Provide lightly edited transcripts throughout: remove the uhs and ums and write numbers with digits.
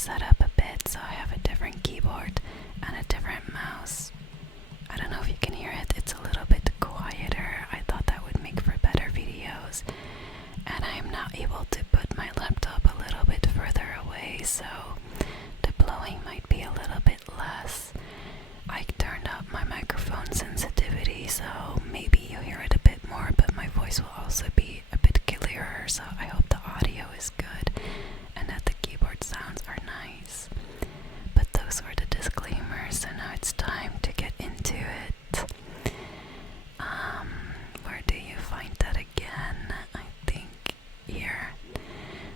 setup a bit, so I have a different keyboard and a different mouse. I don't know if you can hear it, it's a little bit quieter. I thought that would make for better videos. And I'm not able to put my laptop a little bit further away, so the blowing might be a little bit less. I turned up my microphone sensitivity, so maybe you hear it a bit more, but my voice will also be a bit clearer, so I hope the audio is good and that the keyboard sounds are nice. But those were the disclaimers, so now it's time to get into it. Where do you find that again? I think here.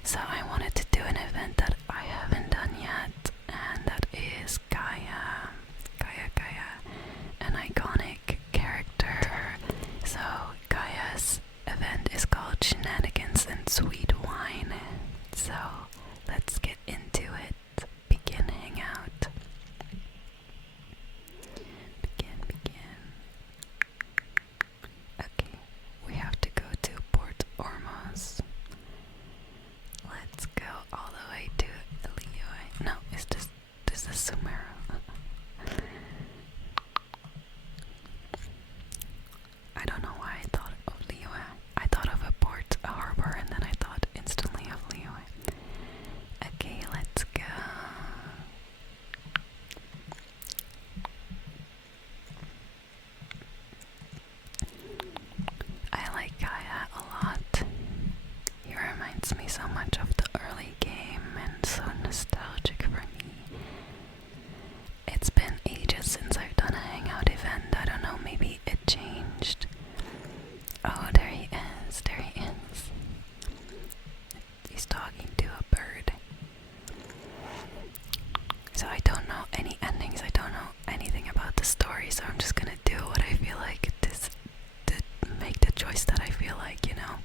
So I wanted to do an event that I haven't done yet, and that is Kaeya, an iconic character. So Kaeya's event is called Shenanigans and Sweet Wine. So let's get into it. Begin hangout. Begin. Okay, we have to go to Port Ormuz. Let's go all the way to Liyue. No, is this is Sumeru? I don't know why I thought of Liyue. I thought of a port, a harbor, and then I thought instantly of Liyue. Okay, let's go. I like Kaeya a lot. He reminds me so much of the early game and so nostalgic for me. It's been ages since I've done a hangout event. I don't know, maybe it changed. Oh, there he is. He's talking to a bird. So I don't know any endings. I don't know anything about the story, so I'm just gonna do what I feel like to make the choice that I feel like, you know.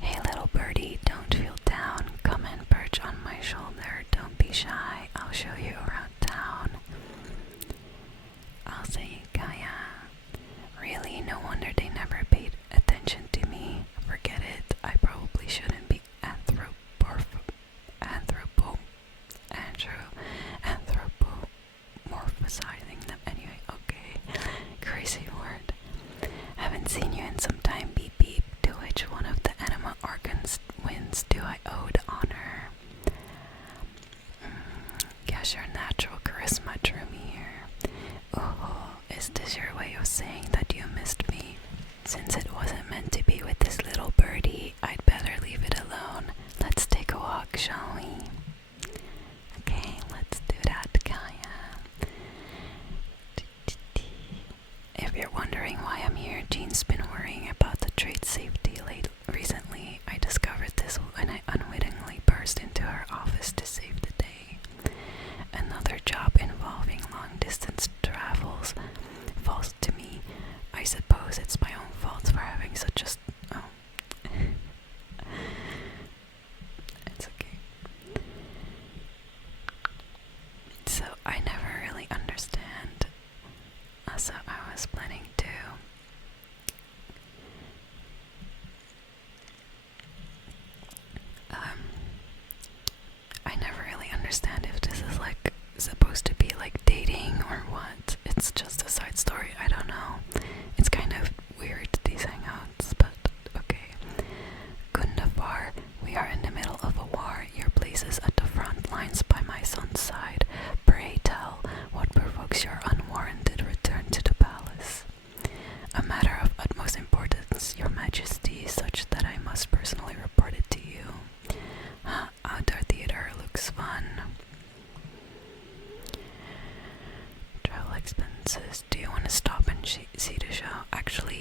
Hey little birdie, don't feel down. Come and perch on my shoulder. Don't be shy. I'll show you around town. I'll say, Kaeya. Really, no wonder they never paid attention to me. Forget it. I probably shouldn't be anthropomorphizing them. Anyway, okay. Crazy word. Haven't seen you in some time. Beep beep. To which one of the anima organs wins do I owe the honor? Guess your natural charisma drew me here. Oh, is this your way of saying that you missed me? Since it wasn't meant to be with this little birdie, I'd better leave it alone. Let's take a walk, shall we? Okay, let's do that, Kaeya. If you're wondering why I'm here, Jean's been worrying about the trade safety recently. I discovered this when I unwittingly burst into her office to save the day. Another job involving long-distance travels falls to me. I suppose it's my own fault for having such a... It's okay. So I never really understand. So I was planning to... I never really understand if this is like supposed to be like dating or what. It's just a side story, I don't know. It's kind of weird, these hangouts, but okay. Gundafar, we are in the middle of a war. Your place is at the front lines by my son's side. Pray tell, what provokes your unwarranted return to the palace? A matter of utmost importance, your majesty, such that I must personally report it to you. Outdoor theater looks fun. Travel expenses. Do you want to stop and see the show? Actually,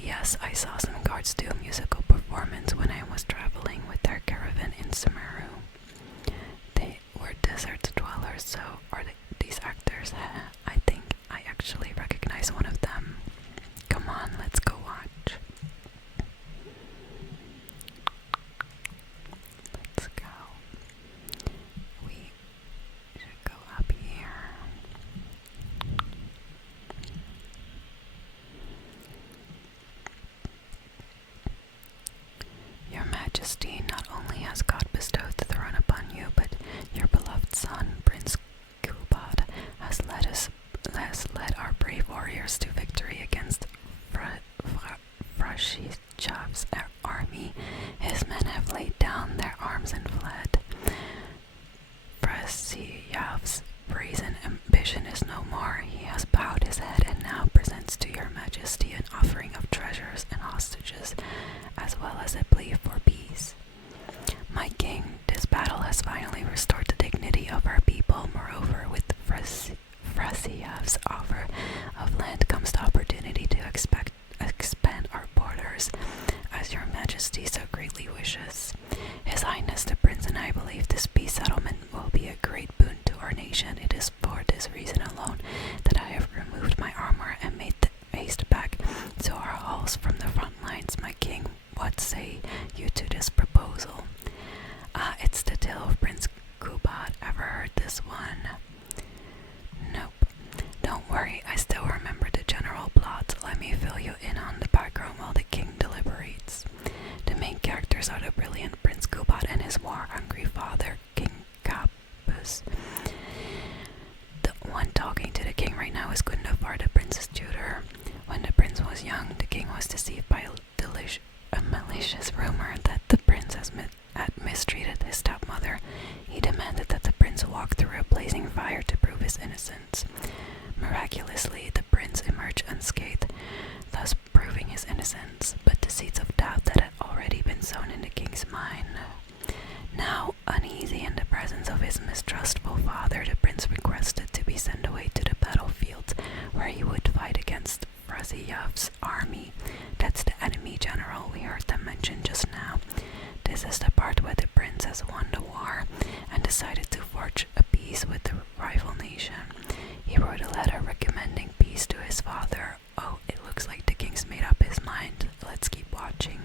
offering of treasures and hostages, as well as a plea for peace. My king, this battle has finally restored the dignity of our people. Moreover, with Frasiyev's offer of land comes the opportunity to expand our borders, as your majesty so greatly wishes. His Highness the Prince and I believe this peace settlement will be a great boon to our nation. It is for this reason alone that I have removed my armor and made haste back to our halls from the front lines. My king, what say you to this proposal? It's the tale of Prince Kubat. Ever heard this one? Nope. Don't worry, I still remember the general plot. Let me fill you in on the background while the king deliberates. The main characters are the brilliant Prince Kubat and his war-hungry father, King Kapus. The one talking to the king right now is Gundafar, the prince's tutor. When the prince was young, the king was deceived by a malicious rumor that the prince had mistreated his stepmother. He demanded that the prince walk through a blazing fire to prove his innocence. Miraculously, the prince emerged unscathed, thus proving his innocence, but the seeds of doubt that had already been sown in the king's mind. Now, uneasy in the presence of his mistrustful father, the prince requested to be sent away to the battlefield, where he would fight against Frasiyev's army. That's the enemy general we heard them mention just now. This is the part where the prince has won the war and decided to forge a peace with the rival nation. He wrote a letter recommending peace to his father. Oh, it looks like the king's made up his mind. Let's keep watching.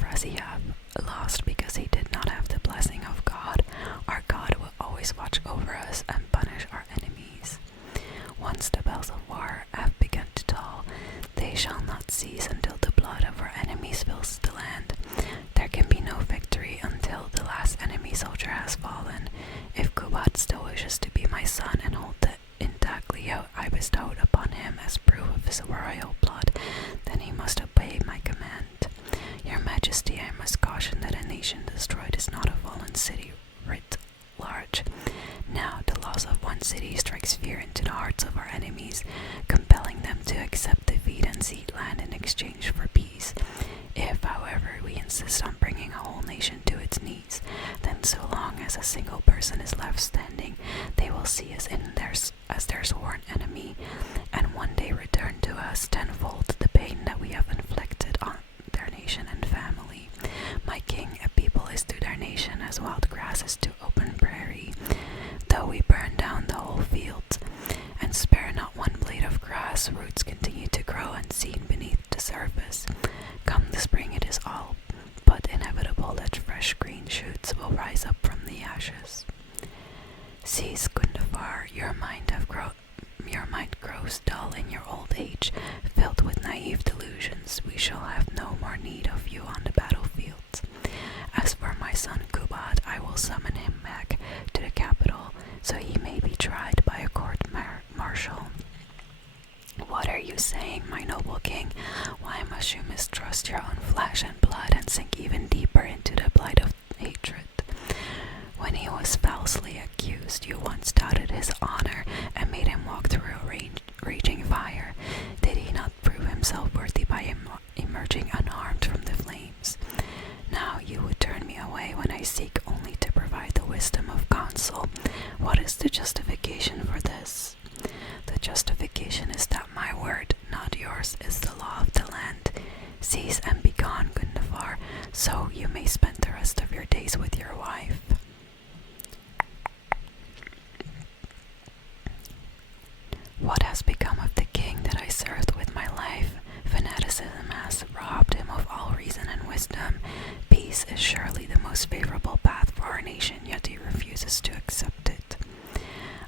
Frasiev lost because he did not have the blessing of God. Our God will always watch over us and punish our enemies. Once the bells of war have begun to toll, they shall not cease until the blood of our enemies fills the land. There can be no victory until the last enemy soldier has fallen. If Kubat still wishes to be my son and hold the intaglio I bestowed upon him as proof of his royal blood, then he must obey my command. Your Majesty, I must caution that a nation destroyed is not a fallen city writ large. Now, the loss of one city strikes fear into the hearts of our enemies, compelling them to accept defeat and cede land in exchange for peace. If, however, we insist on bringing a whole nation to its knees, then so long as a single person is left standing, they will see us as their sworn enemy, and one day return to us tenfold the pain that we have inflicted on their nation and family. My king, a people is to their nation as wild grass is to open prairie. Though we burn down the whole field and spare not one blade of grass, roots continue to grow unseen beneath the surface. Come the spring, it is all but inevitable that fresh green shoots will rise up from the ashes. Cease, Gundafar, your mind grows dull in your old age, filled with naive delusions. We shall have no more need of you on the battlefield. As for my son Kubat, I will summon him back to the capital, so he may be tried by a court-martial. What are you saying, my noble king? Why must you mistrust your own flesh and blood and sink even deeper into the blight of hatred? When he was falsely accused, you once doubted his honor and made him walk through a raging fire. Did he not prove himself worthy by emerging unharmed from the flames? Now you would turn me away when I seek only to provide the wisdom of counsel. What is the justification for this? The justification is that my word, not yours, is the law of the land. Cease and be gone, Gundafar, so you may spend the rest of your days with your wife. What has become of the king that I served with my life? Fanaticism has robbed him of all reason and wisdom. Peace is surely the most favorable path for our nation, yet he refuses to accept it.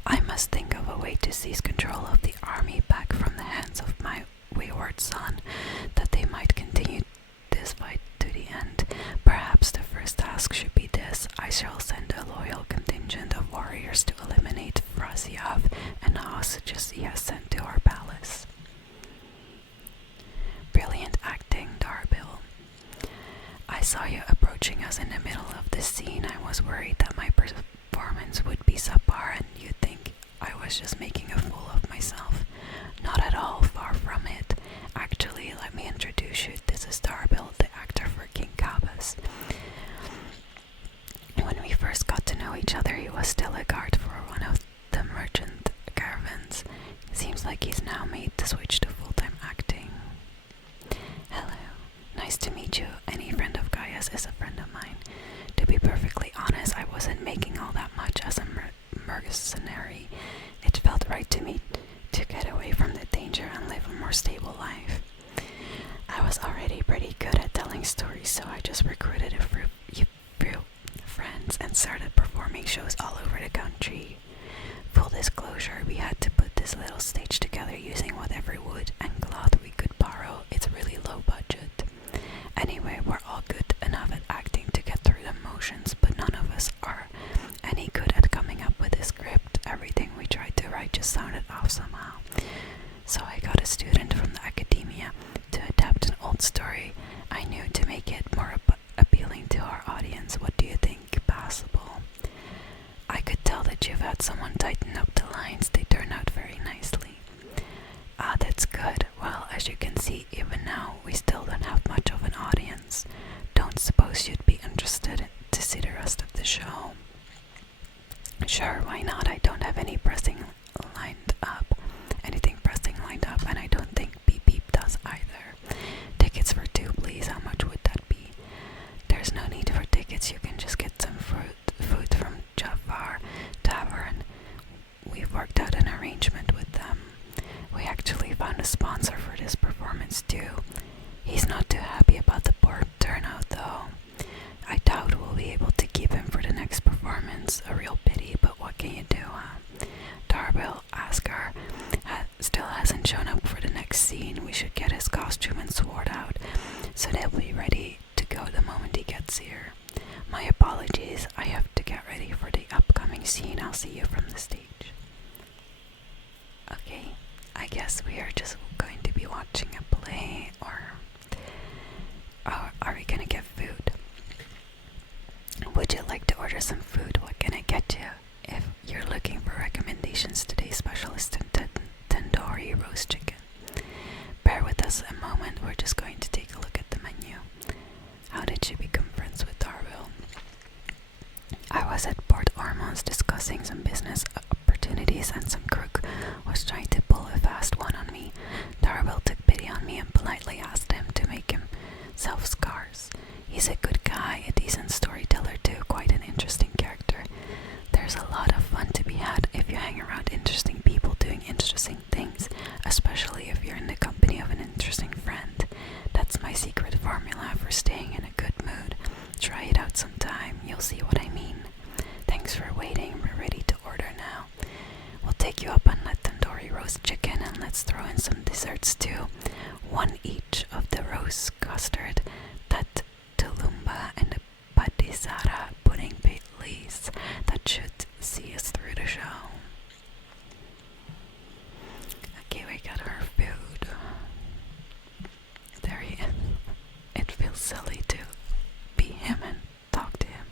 I must think of a way to seize control of the army back from the hands of my wayward son, that they might continue this fight to the end. Perhaps the first task should be this. I shall send a loyal contingent of warriors to eliminate Frasiev and the hostages he has sent to our palace. Brilliant acting, Darbil. I saw you approaching us in the middle of the scene. I was worried that my performance would be subpar and you'd think I was just making a fool of myself. Not at all, far from it. let me introduce you. This is Darbil, the actor for King Cabas. When we first got to know each other, he was still a guard for one of the merchant caravans. Seems like he's now made the switch to full-time acting. Hello, nice to meet you. Any friend of Kaeya's is a friend of mine. To be perfectly honest, I wasn't making all that much as a mercenary. It felt right to me to get away from the danger and live a more stable life. I was already pretty good at telling stories, so I just recruited a few friends and started performing shows all over the country. Full disclosure, we had to put this little stage together using whatever wood and cloth we could borrow. It's really low budget. Anyway, we're all good enough at acting to get through the motions, but none of us are any good at coming up with a script. Everything we tried to write just sounded off somehow. So I got a student from the academia to adapt an old story I knew to make it more appealing to our audience. What do you think? Passable? I could tell that you've had someone tighten up the lines. They turned out very nicely. Ah, that's good. Well, as you can see, even now, we still don't have much of an audience. Don't suppose you'd be interested to see the rest of the show? Sure, why not? I don't have anything pressing lined up, and I don't think Beep Beep does either. Tickets for two, please. How much would that be? There's no need for tickets. You can just get some food from Jafar Tavern. We've worked out an arrangement with them. We actually found a sponsor for this performance too. He's not too happy about the poor turnout though. I doubt we'll be able to keep him for the next performance. A real pity, but what can you do, huh? Darbil, Asgar, still hasn't shown up for the next scene. We should get his costume and sword out, so they'll be ready to go the moment he gets here. My apologies, I have to get ready for the upcoming scene. I'll see you from the stage. Okay, I guess we are just going to be watching a play, or are we gonna get food? Would you like to order some food? What can I get you? If you're looking for recommendations, today's specialist in tandoori roast chicken. Bear with us a moment, we're just going to take a look at the menu. How did you become friends with Darbil? I was at Port Ormuz discussing some business opportunities, and some crook was trying to pull a fast one on me. Darbil took pity on me and politely asked him to make himself scars. He's a good guy, a decent storyteller too, quite an interesting character. There's a lot of fun to be had if you hang around interesting people doing interesting things, especially if you're in the company of an interesting friend. That's my secret formula for staying in a good mood. Try it out sometime, you'll see what I mean. Thanks for waiting, we're ready to order now. We'll take you up on that tandoori roast chicken, and let's throw in some desserts too. One each of the rose custard, that tulumba, and the patisara pudding please. That should see us through the show. Okay, we got our food. There he is. It feels silly to be him and talk to him.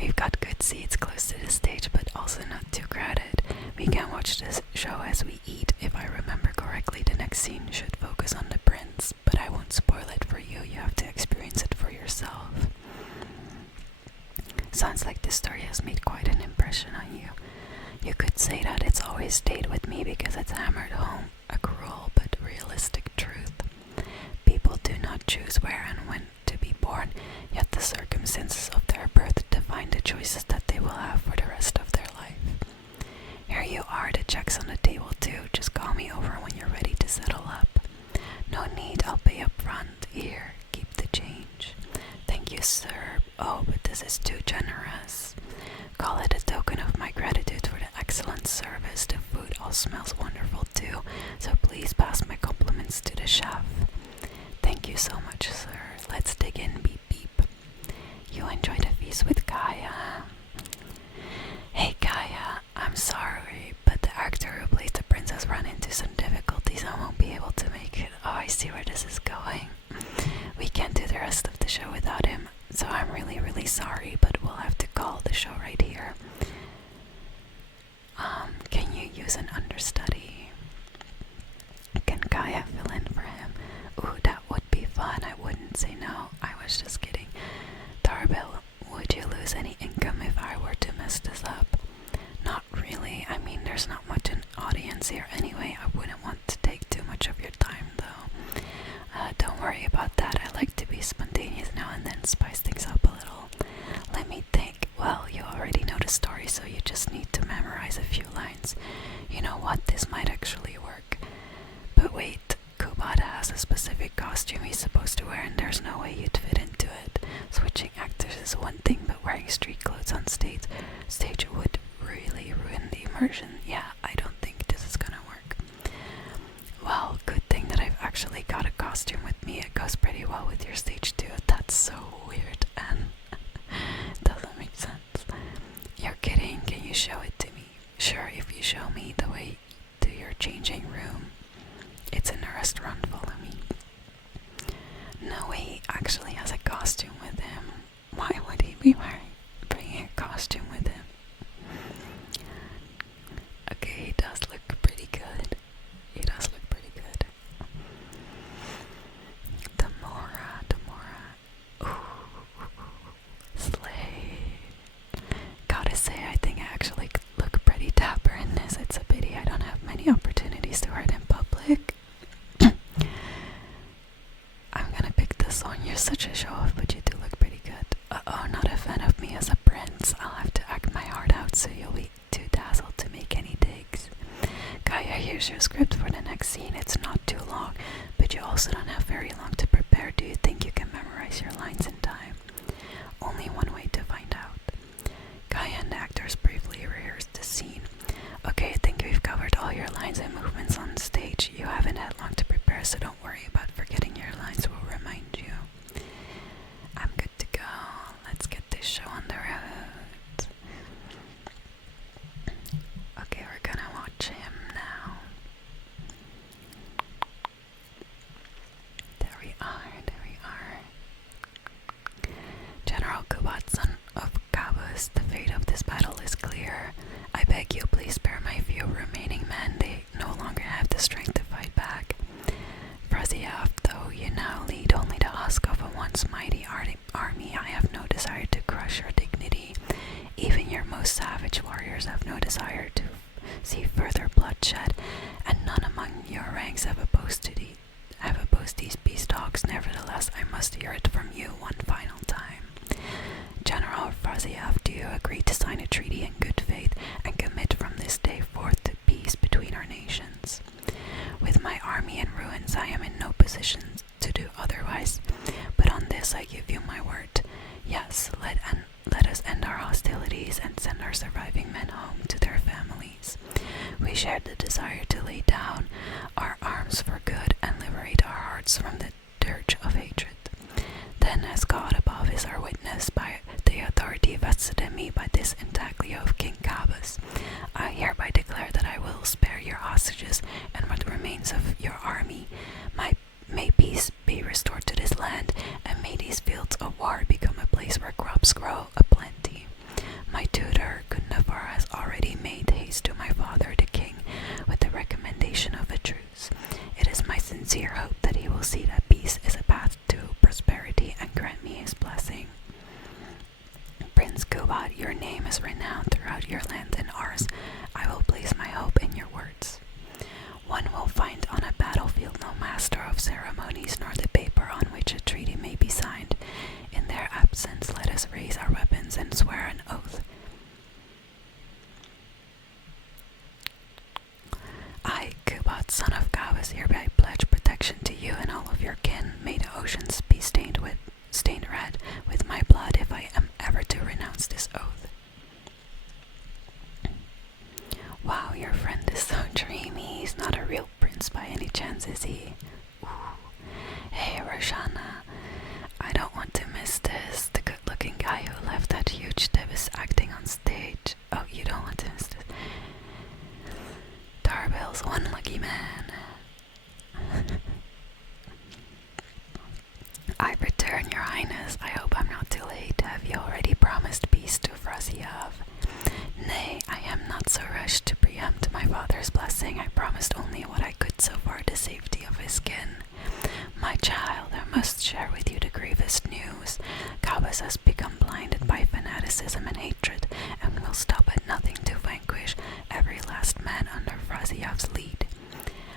We've got good seats close to the stage, but also not too crowded. We can watch this show as we eat. If I remember correctly, the next scene should focus on the prince, but I won't spoil it for you. You have to experience it for yourself. Sounds like this story has made quite an impression on you. You could say that it's always stayed with me because it's hammered home a cruel but realistic truth. People do not choose where and when to be born, yet the circumstances of their birth define the choices that they will have for the rest of their life. Here you are, the check's on the table too. Just call me over when you're ready to settle up. No need, I'll pay up front. Here, keep the change. Thank you, sir. Oh, but this is too generous. Call it a token of my gratitude for the excellent service. The food all smells wonderful too, so please pass my compliments to the chef. Thank you so much, sir. Let's dig in, Beep Beep. You enjoy the feast with Kaeya. Hey Kaeya, I'm sorry, but the actor who plays the prince has run into some difficulties and won't be able to make it. Oh, I see where this is going. We can't do the rest of the show without him, so I'm really sorry, but we'll have to call the show right here. Can you use an understudy? Can Kaeya fill in for him? Ooh, say no. I was just kidding. Tarbell, would you lose any income if I were to mess this up? Not really. I mean, there's not much an audience here anyway. I wouldn't want to take too much of your time though. Don't worry about that. I like to be spontaneous now and then, spice things up a little. Let me think. Well, you already know the story, so you just need to memorize a few lines. You know what? This might actually work. But wait, Kubata has a specific costume he's supposed to wear, and there's no way you'd fit into it. Switching actors is one thing, but wearing street clothes on stage would really ruin the immersion. Yeah, I don't think this is gonna work. Well, good thing that I've actually got a costume with me. It goes pretty well with your stage too. That's so weird and doesn't make sense. You're kidding, can you show it to me? Sure, if you show me the way to your changing room. It's in the restaurant, follow me. No way, he actually has a costume with him. Why would he be bringing a costume with him? Okay, he does look pretty good. He does look pretty good. Demora. Ooh, slay. Gotta say, I think I actually look pretty dapper in this. It's a pity I don't have many opportunities to wear it in public. I'm gonna pick this one. You're such a show-off, but you do look pretty good. Uh-oh, not a fan of me as a prince. I'll have to act my heart out so you'll be too dazzled to make any digs. Kaeya, here's your script for the next scene. It's not too long, but you also don't have very long to prepare. Do you think you can memorize your lines in time? Only one way to find out. Kaeya and the actors briefly rehearsed the scene. Okay, I think we've covered all your lines and movements on stage. You haven't had long to prepare, so don't worry about forgetting your lines. We'll remind you. I'm good to go. Let's get this show on the road. Okay, we're gonna watch him now. There we are. General Kubat, son of Kabus, the fate of this battle is clear. I beg you, please spare my few remaining men. They no longer have the strength to fight back. Fraziav, though you now lead only the husk of a once mighty army, I have no desire to crush your dignity. Even your most savage warriors have no desire to see further bloodshed, and none among your ranks have opposed these beast dogs. Nevertheless, I must hear it from you one final time. General Fraziav, do you agree to sign a treaty in good faith and commit from this day forth to peace between our nations? With my army in ruins, I am in no position to do otherwise, but on this I give you my word. Yes, let us end our hostilities and send our surviving men home to their families. We share the desire to lay down our arms for good and liberate our hearts from the dirge of hatred. Then, as God above is our witness, by the authority vested in me by this intaglio of King Kabus, I hereby declare that I will spare your hostages and what remains of your army. May peace be restored to this land, and may these fields of war become a place where crops grow aplenty. My tutor, Gundafar, has already made haste to my father, the king, with the recommendation of a truce. It is my sincere hope that he will see that peace is a path to prosperity and grant me his blessing. Prince Kubat, your name is renowned throughout your land and ours. I will place my hope in your words. One will find on a battlefield no master of ceremonies, nor the paper on which a treaty may be signed. In their absence, let us raise our weapons and swear an oath. I, Kubat, son of Kabus, hereby pledge protection to you and all of your kin. May the oceans be stained red with my blood if I am ever to renounce this oath. Wow, your friend is so dreamy. He's not a real prince by any chance, is he? Ooh. Hey, Roshana. I don't want to miss this. The good-looking guy who left that huge blinded by fanaticism and hatred, and will stop at nothing to vanquish every last man under Fraziev's lead.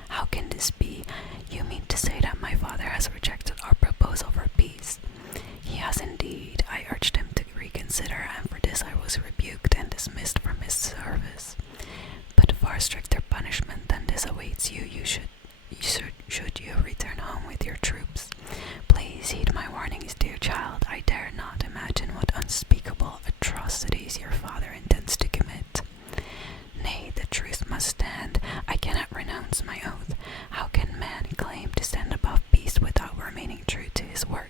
How can this be? You mean to say that my father has rejected our proposal for peace? He has indeed. I urged him to reconsider, and for this I was rebuked and dismissed from his service. But far stricter punishment than this awaits you. Should you return home with your troops. Please heed my warnings, dear child. I dare not imagine what unspeakable atrocities your father intends to commit. Nay, the truth must stand. I cannot renounce my oath. How can man claim to stand above peace without remaining true to his word?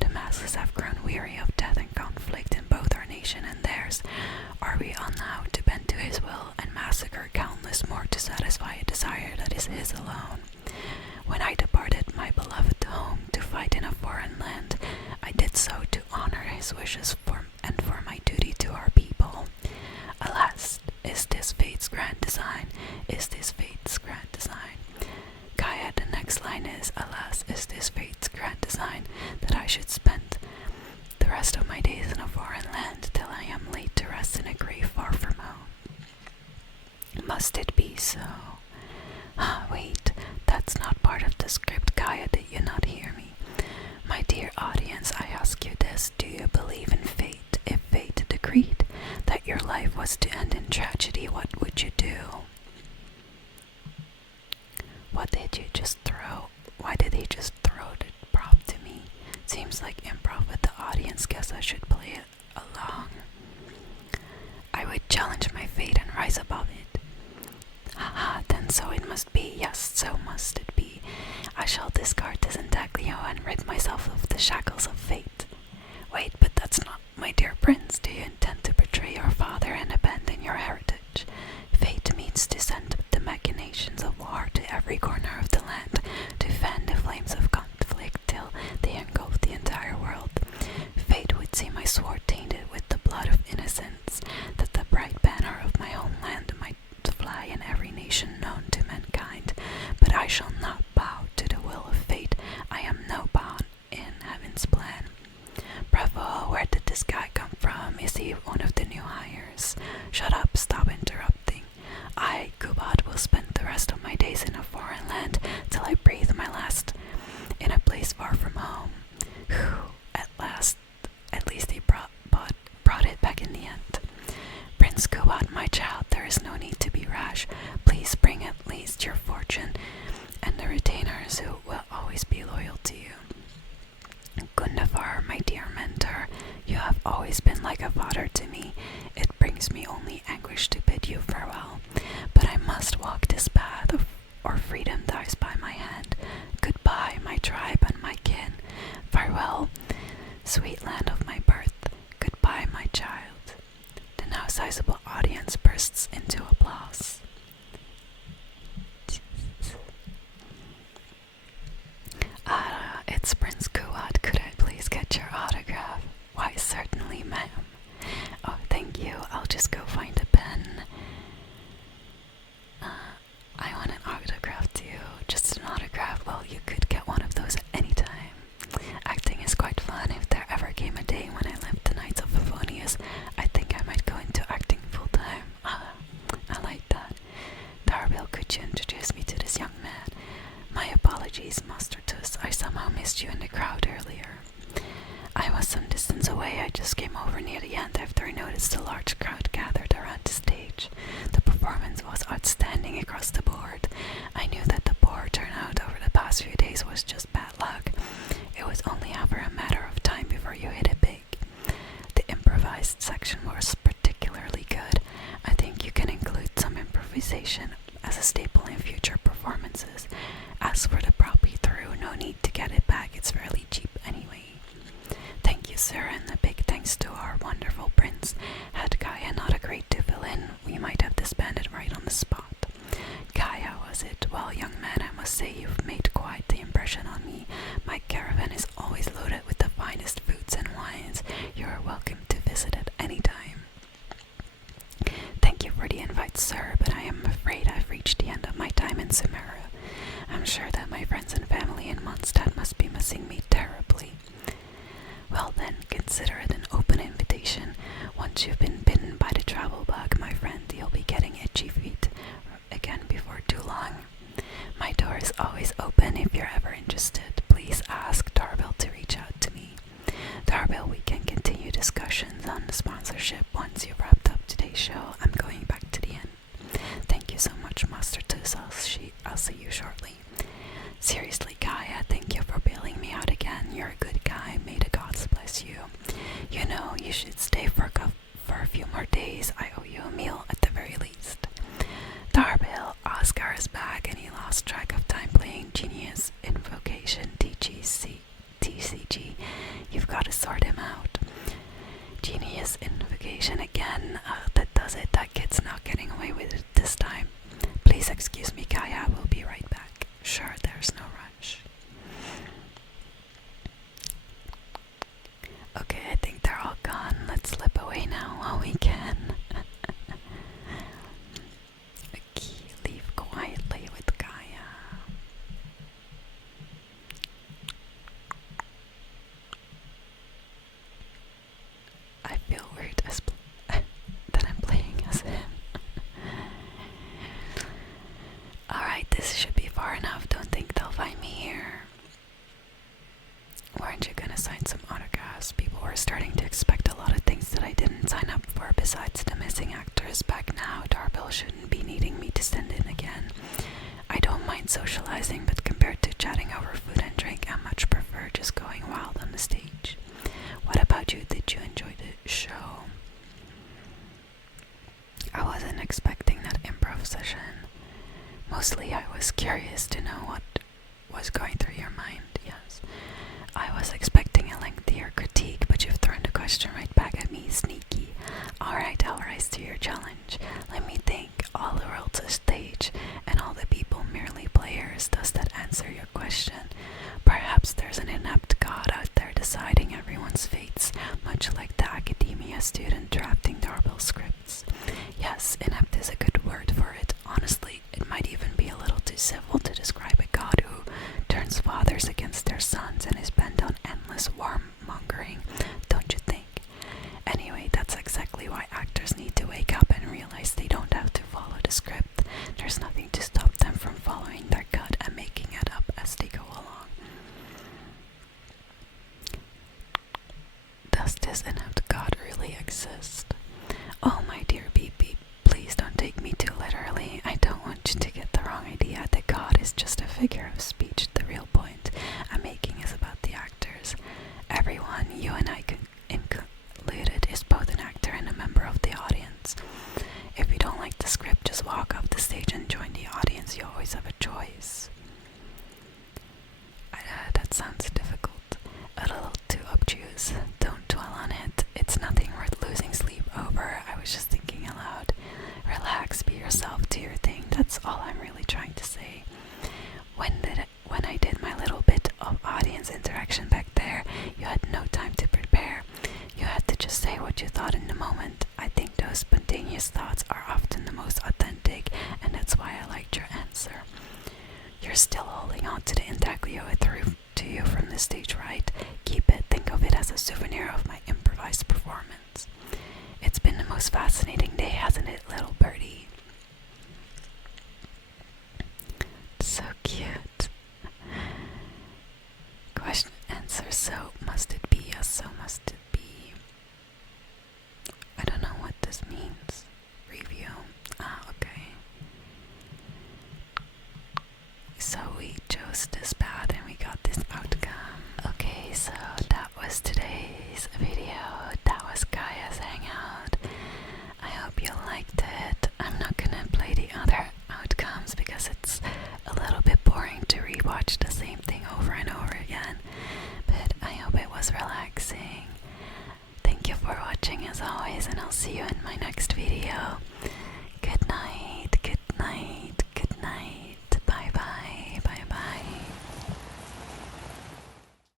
The masses have grown weary of death and conflict in both our nation and theirs. Are we all now to bend to his will and massacre countless more to satisfy a desire that is his alone? When I departed my beloved home to fight in a foreign land, I did so to honor his wishes and for my duty to our people. Alas, is this fate's grand design? Is this fate's grand design? Kaeya, the next line is, alas, is this fate's grand design, that I should spend the rest of my days in a foreign land till I am laid to rest in a grave far from home? Must it be so? Wait, that's not part of the script, Kaeya. Did you not hear me? My dear audience, I ask you this. Do you believe in fate? If fate decreed that your life was to end in tragedy, what would you do? What did you just throw? Why did he just throw the prop to me? Seems like improv with the audience. Guess I should play it along. I would challenge my fate and rise above it. Haha, then so it must be. Yes, so must it be. I shall discard this intaglio and rid myself of the shackles of fate. Wait, but that's not, my dear prince. Do you intend to betray your father and abandon your heritage? Fate means to send the machinations of war to every corner of the land, to fan the flames of conflict till they engulf the entire world. Fate would see my sword tainted with the blood of innocence, that the bright banner of my homeland might fly in every nation known to mankind. But I shall not bow to the will of fate. I am no pawn in heaven's plan. Bravo, where did this guy come from? Is he one of the new hires? Shut up, stop interrupting. I, Kubat, will spend the rest of my days in a foreign land till I breathe my last in a place far from home. Whew, at least he brought it back in the end. Prince Kubat, my child, there is no need to be rash. Please bring at least your fortune and the retainers who will always be loyal to you. Gundafar, my dear mentor, you have always been like a father to me. It brings me only anguish to bid you farewell, but I must walk this path or freedom dies by my hand. Goodbye, my tribe and my kin. Farewell, sweet land of my birth. Goodbye, my child. The now sizable audience bursts into applause. It's Prince Kuat. Could I please get your autograph? Why, certainly, ma'am. Oh, thank you. I'll just go find a pen. I want an autograph too. Just an autograph. Well, you could get one of those at any time. Acting is quite fun. If there ever came a day when I left the Knights of Favonius, I think I might go into acting full time. I like that. Darbil, could you introduce me to this young man? My apologies, Master Tuss. I somehow missed you in the crowd earlier. I was some distance away. I just came over near the end after I noticed a large crowd gathered around the stage. The performance was outstanding across the board. I knew that the poor turnout over the past few days was just bad luck. It was only ever a matter of time before you hit it big. The improvised section was particularly good. I think you can include some improvisation as a staple in future performances. As for the prop he threw, no need to get it back, it's fairly cheap anyway. Thank you, sir, and a big thanks to our wonderful prince. Had Kaeya not agreed to fill in, we might have disbanded right on the spot. Kaeya, was it? Well, young man, I must say you've made quite the impression on me. My caravan is always loaded with the finest foods and wines. You are welcome to visit at any time. Thank you for the invite, sir, but I am afraid I've reached the end of my time in Sumeru. I'm sure that my friends and family in Mondstadt must be missing me terribly. Well then, consider it an open invitation ship once you've wrapped up today's show. I'm going back to the end. Thank you so much, Master Tus. I'll see you shortly. Seriously, Kaeya, thank you for bailing me out again. You're a good guy. May the gods bless you. You know, you should stay for a few more days. I owe you a meal at the very least. Darbil, Oscar is back and he lost track of time playing Genius Invocation TCG. You've got to sort him out. Genius Invocation again. That does it. That kid's not getting away with it this time. Please excuse me, Kaeya. We'll be right back. Sure, there's no rush. Okay, I think they're all gone. Let's slip away now while we can. Okay, leave quietly with Kaeya. I feel weird that I'm playing as him. Alright, this should be far enough. Don't think they'll find me here. Weren't you gonna sign some autographs? People were starting to expect a lot of things that I didn't sign up for besides the missing actors. Back now, Darbil shouldn't be needing me to send in again. I don't mind socializing, but compared to chatting over food and drink, I much prefer just going wild on the stage. What about you? Did you enjoy the show? I wasn't expecting that improv session. Mostly I was curious to know what was going through your mind, yes. I was expecting a lengthier critique, but you've thrown the question right back at me, sneaky. Alright, I'll rise to your challenge. Let me think. All the world's a stage, and all the people merely players. Does that answer your question? Perhaps there's an inept god out there deciding everyone's fates, much like the academia student drafting Darbil scripts. Yes, inept is a good word for it. Honestly, it might even be a little too civil to describe a god who turns fathers against their sons and is bent on endless warmongering, don't you think? Anyway, that's exactly why actors need to wake up and realize they don't have to follow the script. There's nothing to stop them from following their gut and making it up as they go along. Does this inept god really exist? Oh, my dear Beep Beep, please don't take me too literally. I don't want you to get the wrong idea. The god is just a figure of speech. The real point I'm making is about the actors. Everyone, you and I included, is both an actor and a member of the audience. If you don't like the script, just walk off the stage and join the audience. You always have a choice. That sounds difficult. A little too obtuse. Don't dwell on it. It's nothing worth losing sleep over. I was just thinking aloud. Relax, be yourself, do your thing. That's all I'm really trying to say. When I did my little bit of audience interaction back there, you had no time to prepare. You had to just say what you thought in the moment. I think those spontaneous thoughts are often the most authentic, and that's why I liked your answer. You're still holding on to the intaglio I threw to you from the stage, right? Keep it. Think of it as a souvenir of my improvised performance. It's been the most fascinating day, hasn't it, little